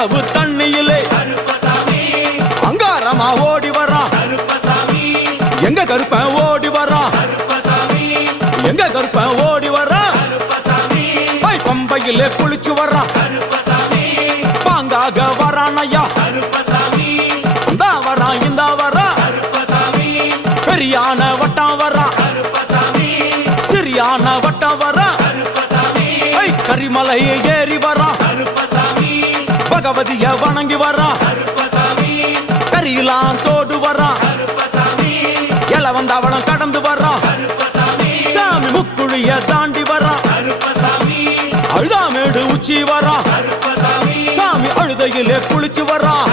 அவ்வளவு தண்ணியிலே அங்காரமா ஓடி வரான் எங்க கருப்பன் ஓடி வரான் எங்க கருப்பன் ஓடி வரான் பம்பையிலே குளிச்சு வரான் பாங்காக வரான் ஐயா இந்தா வரான் இந்த வரான் பெரியான வட்டம் வரான் சிறியான வட்டம் வரான் கரிமலையை ஏறி வரான் பகவதிய வணங்கி வரான் கரியெல்லாம் தோடு வரான் எல வந்தவளம் கடந்து வரான் சாமி முக்குழிய தாண்டி வரான் அழுதாமேடு உச்சி வரான் சாமி அழுதையிலே குளிச்சு வரான்